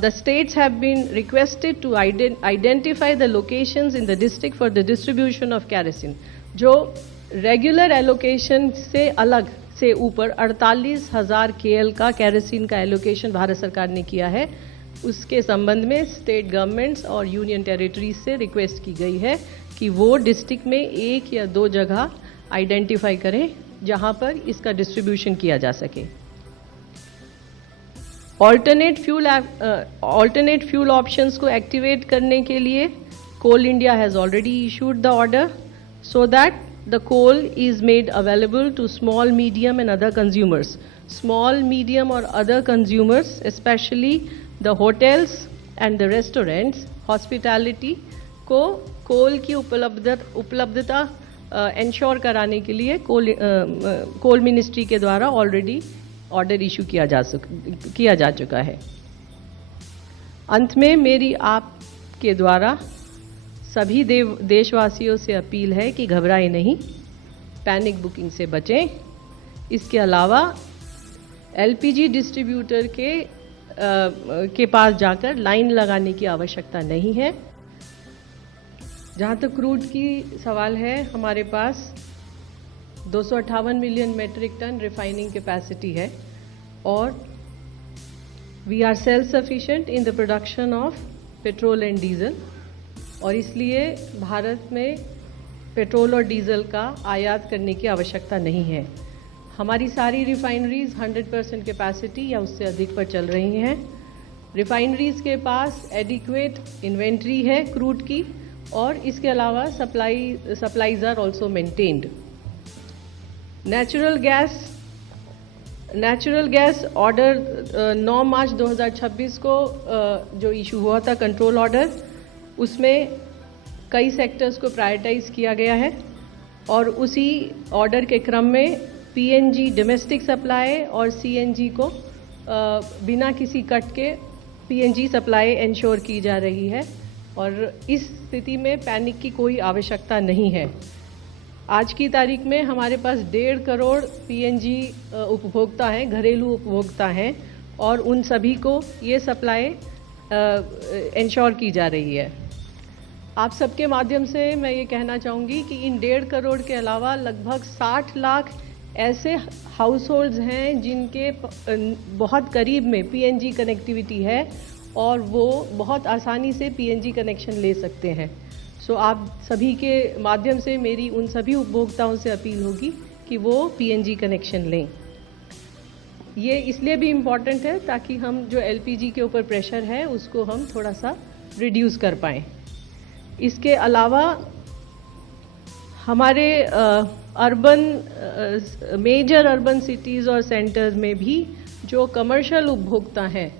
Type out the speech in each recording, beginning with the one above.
The states have been requested to identify the locations in the district for the distribution of kerosene. जो regular allocation से अलग से ऊपर 48,000 KL का kerosene का एलोकेशन भारत सरकार ने किया है, उसके संबंध में स्टेट गवर्नमेंट्स और यूनियन टेरिटरीज से रिक्वेस्ट की गई है कि वो डिस्ट्रिक्ट में 1 या 2 जगह आइडेंटिफाई करें जहां पर इसका डिस्ट्रीब्यूशन किया जा सके। ऑल्टरनेट फ्यूल ऑप्शंस को एक्टिवेट करने के लिए coal India has already issued the order so that the coal is made available to small, medium and other consumers. Small, medium or other consumers, especially the hotels and the restaurants, hospitality को कोल की उपलब्धता ensure कराने के लिए कोल ministry के द्वारा already order issue किया जा चुका है। अंत में मेरी आपके द्वारा सभी देशवासियों से अपील है कि घबराएं नहीं, पैनिक बुकिंग से बचें। इसके अलावा एलपीजी डिस्ट्रीब्यूटर के पास जाकर लाइन लगाने की आवश्यकता नहीं है। जहां तक क्रूड की सवाल है, हमारे पास 258 million metric ton refining capacity है और we are self sufficient in the production of petrol and diesel और इसलिए भारत में पेट्रोल और डीजल का आयात करने की आवश्यकता नहीं है। हमारी सारी रिफाइनरीज 100% कैपेसिटी या उससे अधिक पर चल रही हैं। रिफाइनरीज के पास एडिक्वेट इन्वेंट्री है क्रूड की और इसके अलावा supplies are also maintained. Natural gas order 9 March 2026 को जो इशू हुआ था कंट्रोल ऑर्डर, उसमें कई सेक्टर्स को प्रायोरिटाइज किया गया है और उसी ऑर्डर के क्रम में पीएनजी डोमेस्टिक सप्लाई और सीएनजी को बिना किसी कट के पीएनजी सप्लाई इंश्योर की जा रही है और इस स्थिति में पैनिक की कोई आवश्यकता नहीं है। आज की तारीख में हमारे पास 1.5 करोड़ पीएनजी उपभोक्ता हैं, घरेलू उपभोक्ता हैं और उन सभी को ये सप्लाई इंश्योर की जा रही है। आप सबके माध्यम से मैं ये कहना चाहूँगी कि इन 1.5 करोड़ के अलावा लगभग 60 लाख ऐसे हाउस होल्ड्स हैं जिनके बहुत करीब में पीएनजी कनेक्टिविटी है और वो बहुत आसानी से पीएनजी कनेक्शन ले सकते हैं। सो आप सभी के माध्यम से मेरी उन सभी उपभोक्ताओं से अपील होगी कि वो पीएनजी कनेक्शन लें। ये इसलिए भी इम्पॉर्टेंट है ताकि हम जो एलपीजी के ऊपर प्रेशर है उसको हम थोड़ा सा रिड्यूस कर पाएँ। इसके अलावा हमारे मेजर अर्बन सिटीज़ और सेंटर्स में भी जो कमर्शियल उपभोक्ता हैं,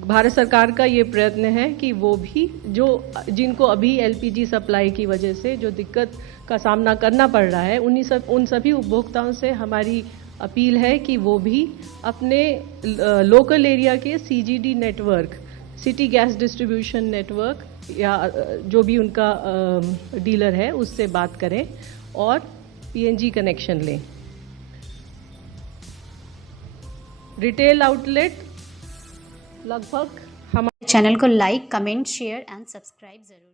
भारत सरकार का ये प्रयत्न है कि वो भी जिनको अभी एलपीजी सप्लाई की वजह से जो दिक्कत का सामना करना पड़ रहा है, उन सभी उपभोक्ताओं से हमारी अपील है कि वो भी अपने लोकल एरिया के CGD network, city gas distribution network या जो भी उनका डीलर है उससे बात करें और पीएनजी कनेक्शन लें। रिटेल आउटलेट लगभग हमारे चैनल को like, comment, share and subscribe जरूर।